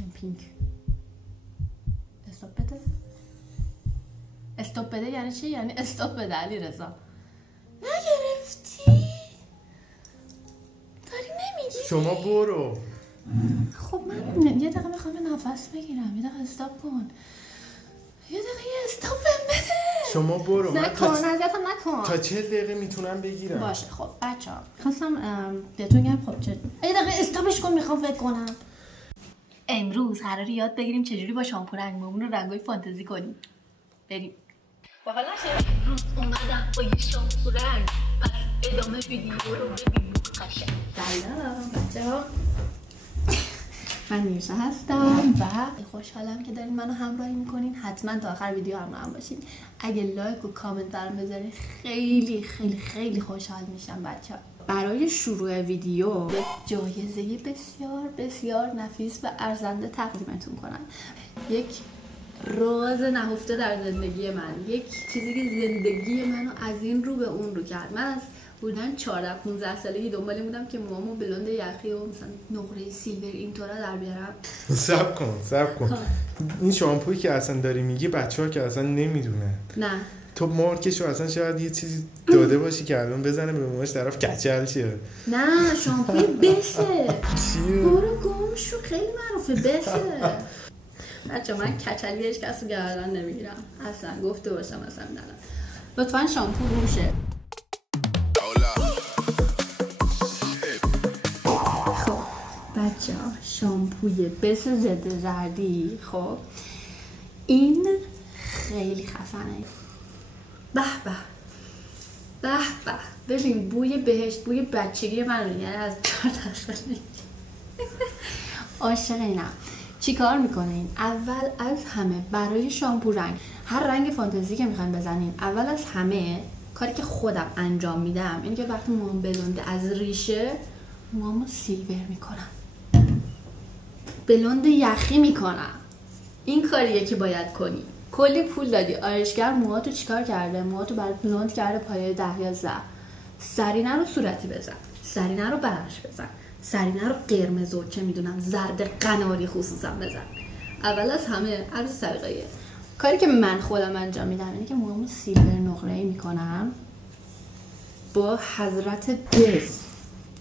فشن پینک. استاپ بده. استاپ بده یعنی چی؟ یعنی استاپ بده علیرضا. نگرفتی؟ داری نمیگی؟ شما برو. خب من یه دقیقه میخوام نفس بگیرم. یه دقیقه استاپ کن. یه دقیقه استاپ بده. شما برو. نکن اذیتم نکن. تا 40 دقیقه میتونم بگیرم. باشه خب بچه‌ها خواستم بهتون بگم خب چه یه دقیقه استاپش کن میخوام فکر کنم. امروز قراره یاد بگیریم چجوری با شامپو رنگمون رو رنگای فانتزی کنیم. بریم. باحال نشه؟ امروز اومدم با یه شامپو رنگ. پس ادامه ویدیو رو ببینید قشنگ. سلام بچه‌ها. من نیوشا هستم و خوشحالم که دارین منو همراهی میکنین. حتما تا آخر ویدیو همراه باشین. اگه لایک و کامنت برام بذارین خیلی خیلی خیلی خوشحال میشم بچه‌ها. برای شروع ویدیو یک جایزه بسیار بسیار نفیس و ارزنده تقدیمتون کنم. یک راز نهفته در زندگی من، یک چیزی که زندگی منو از این رو به اون رو کرد. من از بودن 14-15 سالگی دنبال بودم که موامو بلوند یخی و مثلا نقره سیلور اینطورا در بیارم. صبر کن. این شامپویی که اصلا داری میگی بچه‌ها که اصلا نمیدونه. نه تو مارکشو اصلا شاید یه چیزی داده باشی که الان بزنه به موهاش طرف کچل شه. نه شامپوی بسه. چیه؟ برو گم شو خیلی معروفه بسه. بچه من کچلی هیچ کس رو گردن نمیگیرم اصلا گفته باشم اصلا ندارم. لطفا شامپو روشه. خب بچه ها شامپوی بس ضد زردی. خب این خیلی خفنه. به به به به. ببین بوی بهشت، بوی بچگی من رو، یعنی از 14 سالگی عاشق اینم. چی کار میکنین؟ اول از همه برای شامپو رنگ، هر رنگ فانتزی که میخواین بزنین، اول از همه کاری که خودم انجام میدم اینه که وقتی موام بلونده از ریشه موامو سیلور میکنم، بلوند یخی میکنم. این کاریه که باید کنی. کلی پول دادی آرایشگر موهاتو چیکار کرده؟ موهاتو برات بلوند کرده پایه 10 یا 10. سری نرو صورتی بزن، سری نرو بنفش بزن، سری نرو قرمز و چه میدونم زرد قناری خصوصا بزن. اول از همه عرض سابقه کاری که من خودم انجام میدم اینه که موهامو سیلور نقره‌ای میکنم با حضرت بز.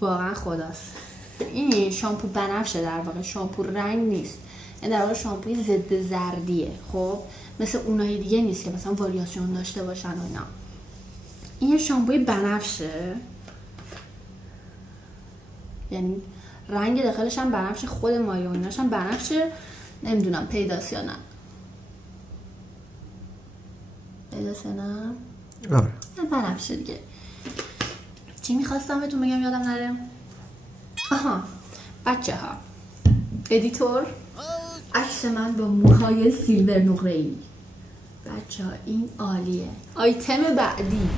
واقعا خداست. این شامپو بنفشه، در واقع شامپو رنگ نیست. این در واقع شامپوی ضد زردیه. خب مثل اونای دیگه نیست که مثلا واریاسیون داشته باشن و اینا. این شامپوی بنفشه، یعنی رنگ داخلش هم بنفشه، خود مایه و ایناش هم بنفشه. نمیدونم پیداست یا نه. پیداست یا نه؟ آره بنفشه دیگه. چی میخواستم بهتون بگم یادم نره؟ آها بچه ها، ادیتور عکس من با موهای سیلور نقره‌ای. بچه ها این عالیه. آیتم بعدی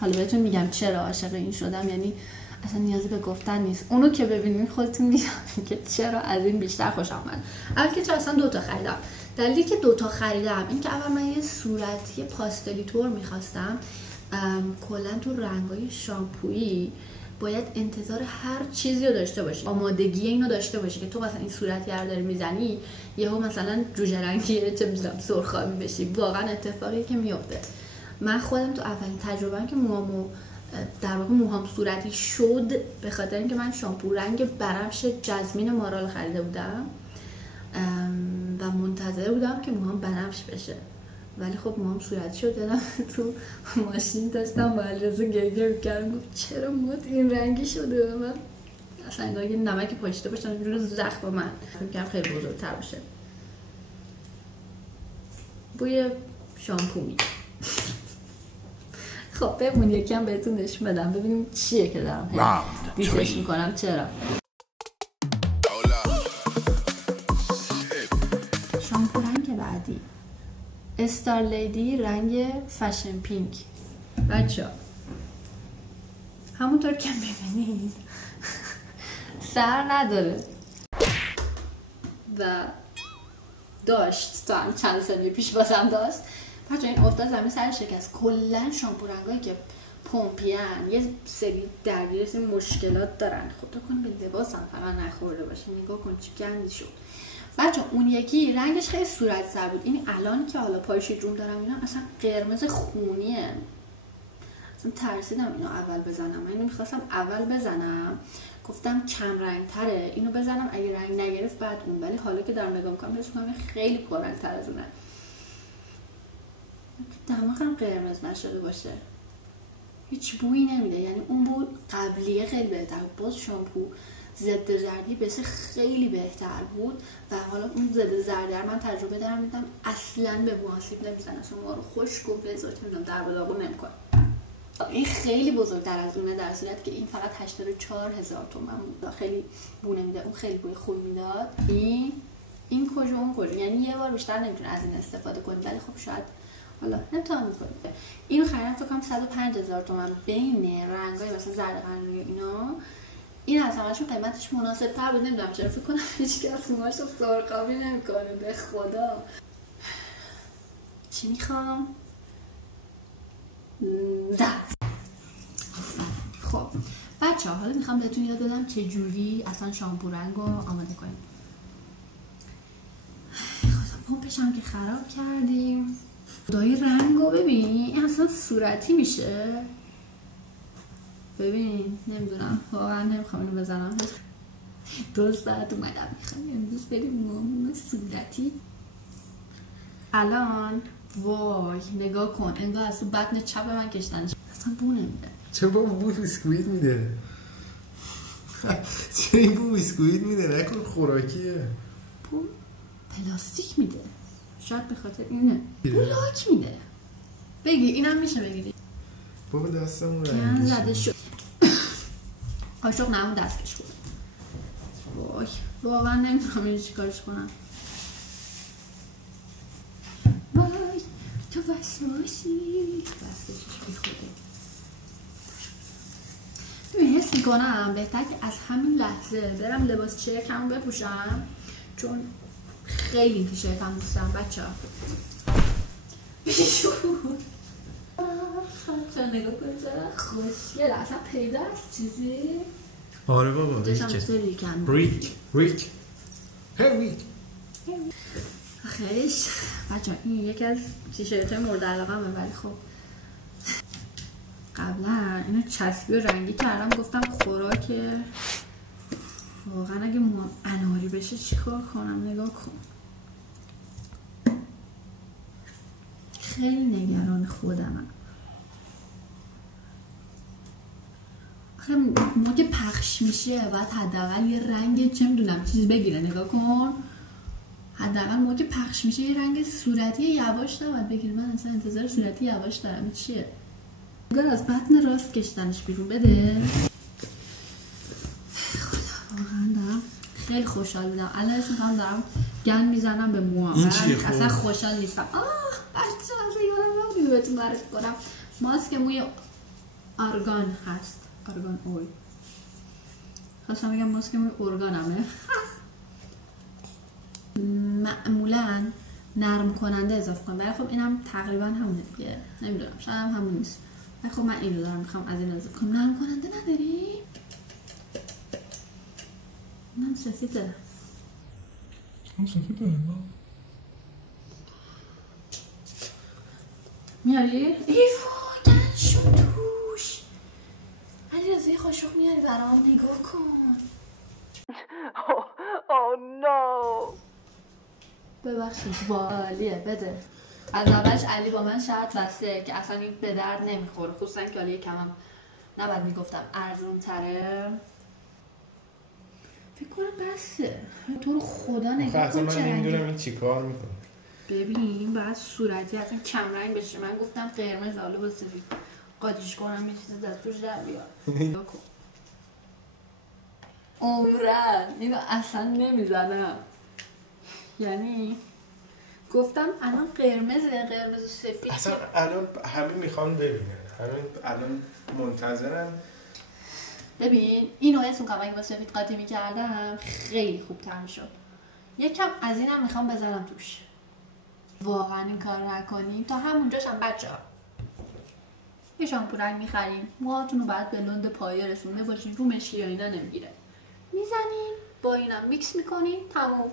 حالا بهتون میگم چرا عاشق این شدم، یعنی اصلا نیازی به گفتن نیست، اونو که ببینین خودتون میگم که چرا از این بیشتر خوشم اومد. اول که چرا اصلا 2 تا خریدم. دلیلی که 2 تا خریدم این که اول من یه صورتی پاستلی تور میخواستم. کلا تو رنگای شامپویی باید انتظار هر چیزی رو داشته باشی، آمادگی اینو داشته باشی که تو مثلا این صورتی رو داری میزنی یهو مثلا جوجه رنگی چه میدونم سرخابی بشی. واقعا اتفاقی که میفته. من خودم تو اولین تجربه‌ام که موهامو در واقع موهام صورتی شد به خاطر اینکه من شامپو رنگ بنفش جزمین مارال خریده بودم و منتظر بودم که موهام بنفش بشه، ولی خب موهام صورتی شد. یادم تو ماشین داشتم با علیرضا گریه می‌کردم، گفت چرا موهات این رنگی شده؟ من اصلا انگار یه نمک پاشیده باشن اینجوری زخم من. فکر می‌کردم خیلی بزرگتر باشه. بوی شامپو میاد. خب بمون یکم بهتون نشون بدم ببینیم چیه که دارم دیسش میکنم. چرا شامپو رنگ بعدی استار لیدی رنگ فشن پینک. بچه ها همونطور که میبینید سر نداره و داشت تا هم چند سالی پیش بازم داشت. بچه این افتاد زمین سر شکست. کلن شامپو رنگایی که پمپیان، یه سری درگیر مشکلات دارن. خدا کنه به لباسم فقط نخورده باشه. نگاه کن چی گندی شد. بچه اون یکی رنگش خیلی صورت‌سر بود. این الان که حالا پایشید روم دارم اینا اصلا قرمز خونیه. اصلا ترسیدم اینو اول بزنم. من اینو میخواستم اول بزنم، گفتم کم رنگ تره اینو بزنم اگه رنگ نگرفت بعد اون، ولی حالا که دارم نگاه میکنم حس میکنم خیلی پررنگ تر از اونه. دماغم قرمز نشده باشه. هیچ بویی نمیده، یعنی اون بو قبلیه خیلی بهتر بود. باز شامپو ضد زردی بسه خیلی بهتر بود و حالا اون ضد زردی من تجربه دارم میدم اصلا به بو آسیب نمیزنه، اصلا ما رو خشک و بزرگ نمیدونم در بلاغو نمیکنه. این خیلی بزرگتر از اونه، در صورت که این فقط 84,000 تومان بود. خیلی بو نمیده، اون خیلی بوی خوب میداد. این کجا اون کجا، یعنی یه بار بیشتر نمیتونه از این استفاده کنید، ولی خب شاید حالا نمیتونم میکنید. اینو خریدم فکر کنم 105,000 تومان بین رنگای مثلا زرد قرمز اینا. این از همشون قیمتش مناسب تر بود. نمیدونم چرا فکر کنم هیچ کس موهاشو سرخابی نمیکنه. به خدا چی میخوام؟ دست. خب بچه ها حالا میخوام بهتون یاد بدم چجوری اصلا شامپو رنگ رو آماده کنیم. خواستم پمپش هم که خراب کردیم. خدای رنگ رو ببین، این اصلا صورتی میشه. ببین نمیدونم واقعا نمیخوام اینو بزنم. 2 ساعت اومدم میخوام امروز بریم موامون صورتی. الان وای نگاه کن، انگار از تو بطن چپ من کشتنش. اصلا بو نمیده. چه بو بیسکویت میده؟ چه این بو بیسکویت میده؟ نکن خوراکیه. بو پلاستیک میده. شاید به خاطر اینه. بو لاک میده. بگی اینم میشه بگیری. بابا دستمون رنگی زده شد. قاشق نه اون دستکش خوبه. وای واقعا نمیدونم اینو چیکارش کنم. وای تو وسواسی. دستکش بیخوده. ببین حس میکنم بهتر که از همین لحظه برم لباس چرکمو بپوشم، چون خیلی تیشرتم دوستم بچه ها. چرا نگاه کنی چرا خوشگل، اصلا پیدا است چیزی. آره بابا ریک آخرش بچه این یکی از تیشرت های مورد علاقه همه، ولی خب قبلا اینو چسبی و رنگی کردم، گفتم خوراکه. واقعا اگه موام اناری بشه چیکار کنم؟ نگاه کن خیلی نگران خودمم. آخه ما که پخش میشه باید حداقل یه رنگ چه میدونم چیز بگیره. نگاه کن حداقل ما که پخش میشه یه رنگ صورتی یواش نباید بگیره. من اصلا انتظار صورتی یواش دارم. این چیه؟ اگر از بطن راست کشتنش بیرون بده. خدا واقعا دارم خیلی خوشحال بودم. الان اسم میکنم دارم گن میزنم به موام. اصلا خوشحال نیستم. بچه اصلا یادم نبودی بهتون معرفی کنم. ماسک موی آرگان هست. آرگان اوی. خواستم بگم ماسک موی ارگانمه. معمولا نرم کننده اضافه کنم، ولی خب اینم تقریبا همونه دیگه. نمیدونم شاید هم همون نیست، ولی خب من اینو دارم میخوام از این اضافه کنم. نرم کننده نداری؟ اینم سفیده. میاری؟ ایفا گن شد توش. علی رضا یه قاشق میاری برام نگاه کن. نو ببخشید والیه بده. از اولش علی با من شرط بسته که اصلا این به درد نمیخوره، خصوصا که حالا یکم نباید میگفتم ارزون تره. فکر کنم بسته. تو رو خدا نگاه کن چه رنگی. من نمیدونم این چی کار میکنه. ببین بعد صورتی اصلا کم رنگ بشه. من گفتم قرمز حالا با سفید قاطیش کنم یه چیز دستوش در بیار. نگاه کن عمرن اینو اصلا نمیزنم. یعنی گفتم الان قرمز سفید. اصلا الان همه میخوان ببینن، همه الان منتظرن. ببین اینو اسم میکنم اگه با سفید قاطی میکردم خیلی خوبتر میشد. یکم از اینم میخوام بزنم توش. واقعا این کار نکنیم تا همونجاش هم بچه ها یه شامپو رنگ میخرین، موهاتون رو باید بلوند پایه رسونده باشین، رو مشکی یا اینا نمیگیره، میزنین با اینم میکس میکنین، تموم.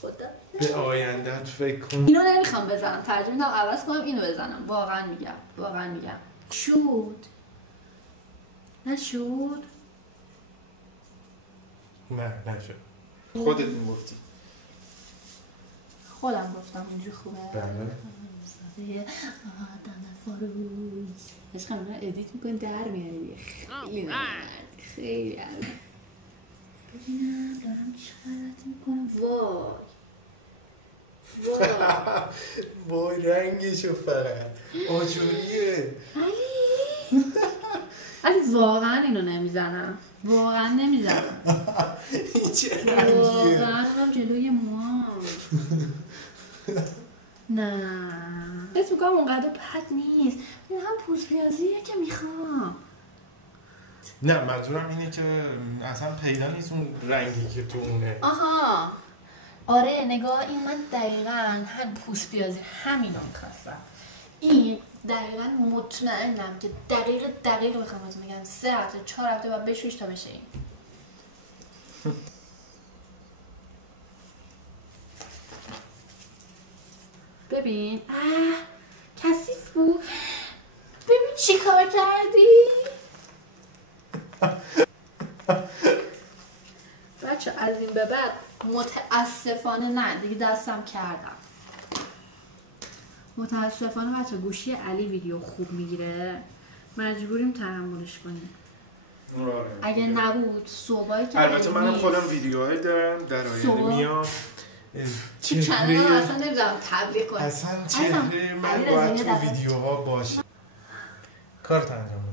خدا به آیندهت فکر کن. اینو نمیخوام بزنم، ترجیح میدم عوض کنم اینو بزنم. واقعا میگم شد نشد. نه نشد. خودت میگفتی. خودم گفتم اینجور خوبه. بله. آدم فاروز عشقم اینا ادیت میکنی در میاری. خیلی نمرد، خیلی عرض. ببینم دارم چه غلطی میکنم. وای رنگشو فقط آجوریه. علی واقعا اینو نمیزنم. این چه رنگیه؟ واقعا اونم جلوی موام. نه حس میکنم اونقدر بد نیست. این هم پوست پیازیه که میخوام. نه منظورم اینه که اصلا پیدا نیست اون رنگی که تو اونه. آها آره نگاه این من دقیقا هم پوست پیازی همینو میخواستم. این دقیقا مطمئنم که دقیق بخوام از میگم 3 هفته 4 هفته باید بشویش تا بشه این. ببین کثیف بود. ببین چی کار کردی. بچه از این به بعد متاسفانه نه دیگه دستم کردم. متاسفانه بچه گوشی علی ویدیو خوب میگیره، مجبوریم تحملش کنیم. اگه نبود صبحایی که البته منم خودم ویدیوهای دارم در آینده میام تو چنل هم اصلا نمیدونم تبلیغ کنم. اصلا چهره من باید تو ویدیوها باشه. کارت انجام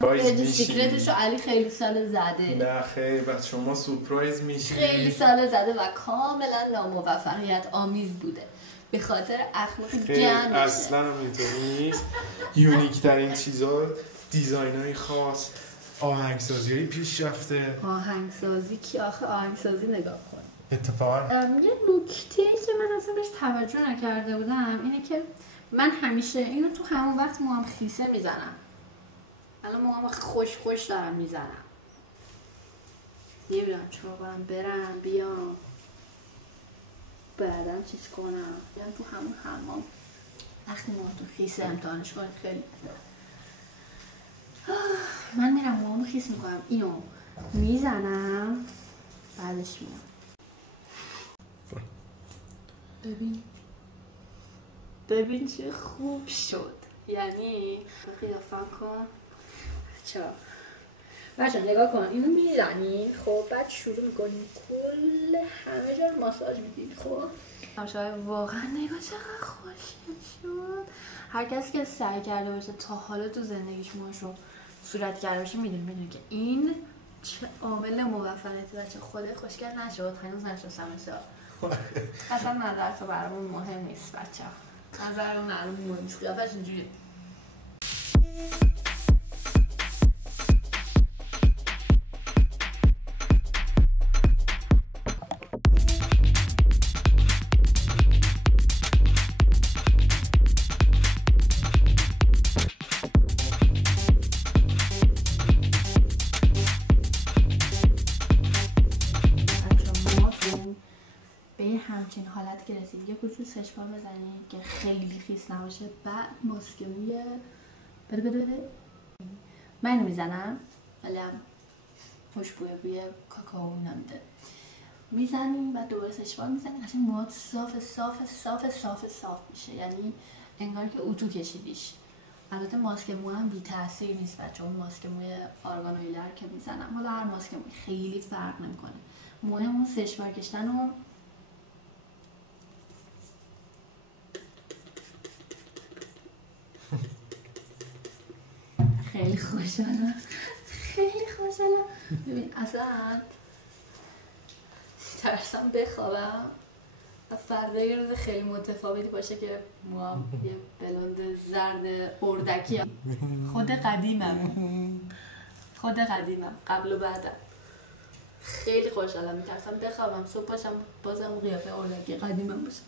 بده. سیکرتشو علی خیلی سال زده. نه خیلی بس شما سورپرایز میشید. خیلی سال زده و کاملا ناموفقیت آمیز بوده به خاطر اخلاق گند. اصلا اینطوری نیست. یونیک ترین چیزا دیزاینای خاص، آهنگسازی پیشرفته. آهنگسازی کی آخه آهنگسازی نگاه کن. اتفاقا یه نکته‌ای که من اصلا بهش توجه نکرده بودم اینه که من همیشه اینو تو همون وقت موام خیسه میزنم. الان موام خوش دارم میزنم. نمیدونم چرا برم برم بیام بعدم چیز کنم. بیام تو همون حمام وقتی موام تو خیسه امتحانش کنید خیلی من میرم موامو خیس میکنم اینو میزنم بعدش میام. ببین چه خوب شد. یعنی قیافم کن بچه نگاه کن اینو میزنی خب بعد شروع میکنی کل همه جا ماساژ میدید. خب شاید واقعا نگاه چقدر خوشگل شد. هر کسی که سعی کرده باشه تا حالا تو زندگیش موهاشو صورت کرده باشه میدونه که این چه عامل موفقیتی و چه خود خوشگل نشد. هنوز نشستم اصلا نظر تو برامون مهم نیست بچه ها. نظر اون معلوم مهم نیست. قیافش اینجوریه. همچین حالت که رسید یه کوچولو سشوار بزنی که خیلی خیس نباشه. بعد ماسک موی بده من اینو میزنم ولی هم خوشبوی بوی کاکائو نمیده. میزنیم بعد دوباره سشوار میزنیم قشنگ موهات صاف میشه. یعنی انگار که اتو کشیدیش. البته ماسک مو هم بی تاثیر نیست بچه. اون ماسک موی آرگان اویلر که میزنم حالا هر ماسک موی خیلی فرق نمیکنه. مهم اون سشوار کشیدن و خیلی خوشحالم. ببین اصلا ترسم بخوابم و فردا یه روز خیلی متفاوتی باشه که موام یه بلوند زرد اردکی خود قدیمم قبل و بعدم. خیلی خوشحالم. میترسم بخوابم صبح باشم بازم اون قیافه اردکی قدیمم باشم.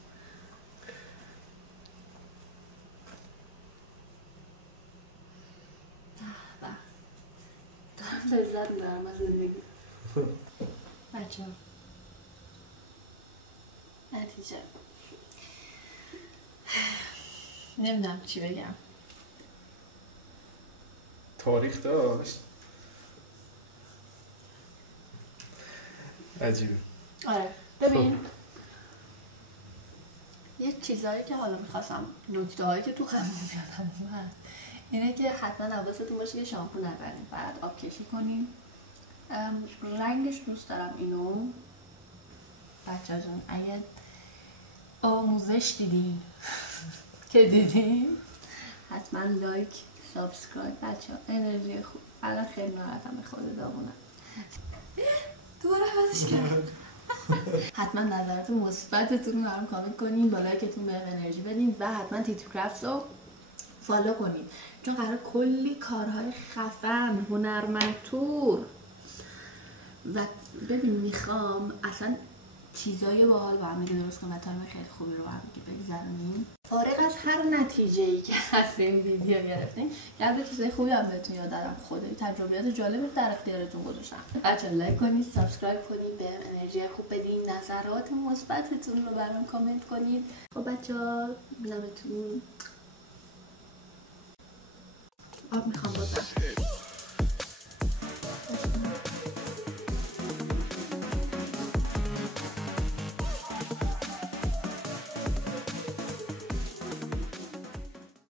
لذت میبرم از زندگی. بچه نتیجه نمیدونم چی بگم. تاریخ داشت. عجیبه. آره ببین یه چیزایی که حالا میخواستم نکته هایی که تو همون یادم اومد اینه که حتما حواستون باشه که شامپو نبرین، بعد آب کشی کنین. رنگش دوست دارم اینو. بچه جان اگه آموزش دیدین که دیدین حتما لایک سابسکرایب. بچه ها انرژی خوب. الان خیلی ناراحتم به خود داغونم. دوباره عوضش کردم. حتما نظرات مثبتتون رو برام کامنت کنین، با لایکتون بهم انرژی بدین و حتما تیتو کرافت رو فالو کنین چون قرار کلی کارهای خفن هنرمندتور و ببین میخوام اصلا چیزای باحال با هم دیگه درست کنم و تایم خیلی خوبی رو با هم دیگه بگذرونیم. فارغ از هر نتیجه‌ای که از این ویدیو گرفتین قبل چیزای خوبی هم بهتون یاد دادم. خدایی تجربیات جالب در اختیارتون گذاشتم. بچه‌ها لایک کنید، سابسکرایب کنید، بهم انرژی خوب بدین، نظرات مثبتتون رو برام کامنت کنید. خب بچه‌ها ببینمتون. آب میخوام بازم.